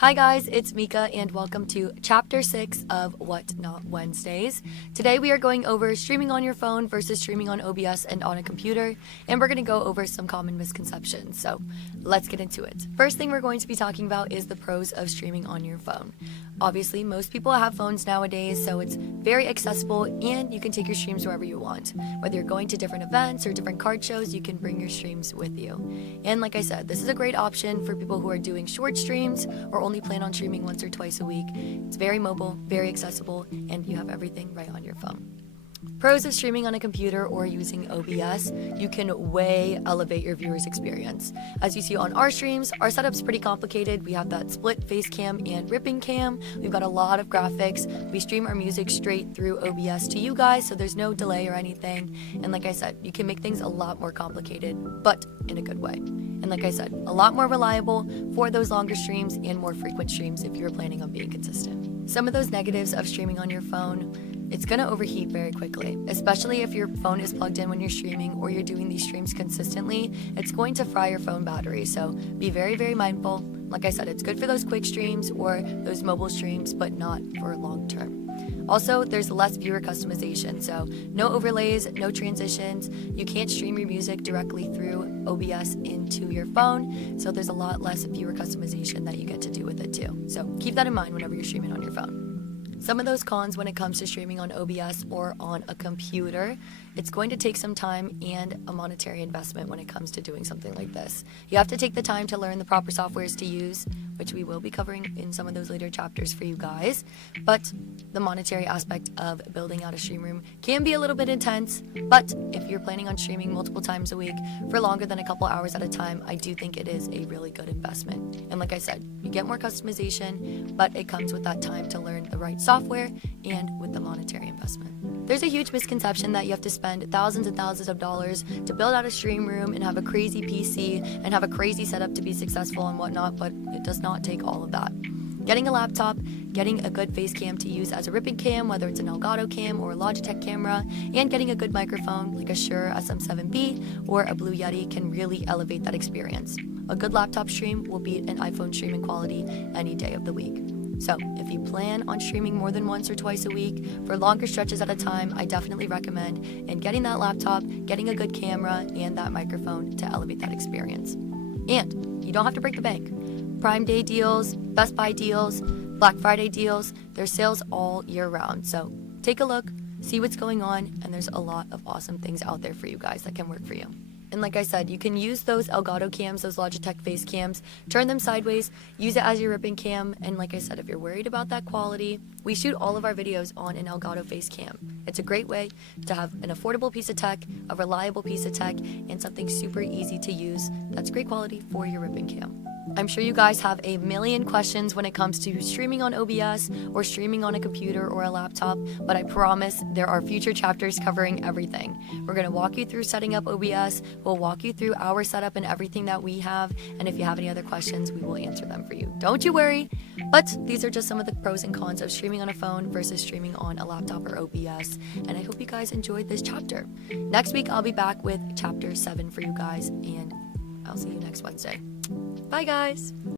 Hi guys, it's Mika and welcome to Chapter 6 of What Not Wednesdays. Today we are going over streaming on your phone versus streaming on OBS and on a computer, and we're going to go over some common misconceptions, so let's get into it. First thing we're going to be talking about is the pros of streaming on your phone. Obviously, most people have phones nowadays, so it's very accessible and you can take your streams wherever you want. Whether you're going to different events or different card shows, you can bring your streams with you. And like I said, this is a great option for people who are doing short streams or only plan on streaming once or twice a week. It's very mobile, very accessible, and you have everything right on your phone. Pros of streaming on a computer or using OBS, you can way elevate your viewer's experience. As you see on our streams, our setup's pretty complicated. We have that split face cam and ripping cam. We've got a lot of graphics. We stream our music straight through OBS to you guys, so there's no delay or anything. And like I said, you can make things a lot more complicated, but in a good way. And like I said, a lot more reliable for those longer streams and more frequent streams if you're planning on being consistent. Some of those negatives of streaming on your phone, it's going to overheat very quickly, especially if your phone is plugged in when you're streaming or you're doing these streams consistently. It's going to fry your phone battery, so be very, very mindful. Like I said, it's good for those quick streams or those mobile streams, but not for long term. Also, there's less viewer customization, so no overlays, no transitions. You can't stream your music directly through OBS into your phone, so there's a lot less viewer customization that you get to do with it too. So keep that in mind whenever you're streaming on your phone. Some of those cons when it comes to streaming on OBS or on a computer, it's going to take some time and a monetary investment when it comes to doing something like this. You have to take the time to learn the proper softwares to use, which we will be covering in some of those later chapters for you guys. But the monetary aspect of building out a stream room can be a little bit intense, but if you're planning on streaming multiple times a week for longer than a couple hours at a time, I do think it is a really good investment. And like I said, you get more customization, but it comes with that time to learn the right software and with the monetary investment. There's a huge misconception that you have to spend thousands and thousands of dollars to build out a stream room and have a crazy PC and have a crazy setup to be successful and whatnot, but it does not take all of that. Getting a laptop, getting a good face cam to use as a ripping cam, whether it's an Elgato cam or a Logitech camera, and getting a good microphone like a Shure SM7B or a Blue Yeti can really elevate that experience. A good laptop stream will beat an iPhone streaming quality any day of the week. So if you plan on streaming more than once or twice a week for longer stretches at a time, I definitely recommend getting that laptop, getting a good camera, and that microphone to elevate that experience. And you don't have to break the bank. Prime Day deals, Best Buy deals, Black Friday deals, there's sales all year round. So take a look, see what's going on, and there's a lot of awesome things out there for you guys that can work for you. And like I said, you can use those Elgato cams, those Logitech face cams, turn them sideways, use it as your ripping cam. And like I said, if you're worried about that quality, we shoot all of our videos on an Elgato face cam. It's a great way to have an affordable piece of tech, a reliable piece of tech, and something super easy to use that's great quality for your ripping cam. I'm sure you guys have a million questions when it comes to streaming on OBS or streaming on a computer or a laptop, but I promise there are future chapters covering everything. We're going to walk you through setting up OBS, we'll walk you through our setup and everything that we have, and if you have any other questions, we will answer them for you. Don't you worry! But these are just some of the pros and cons of streaming on a phone versus streaming on a laptop or OBS, and I hope you guys enjoyed this chapter. Next week, I'll be back with Chapter 7 for you guys, and I'll see you next Wednesday. Bye, guys!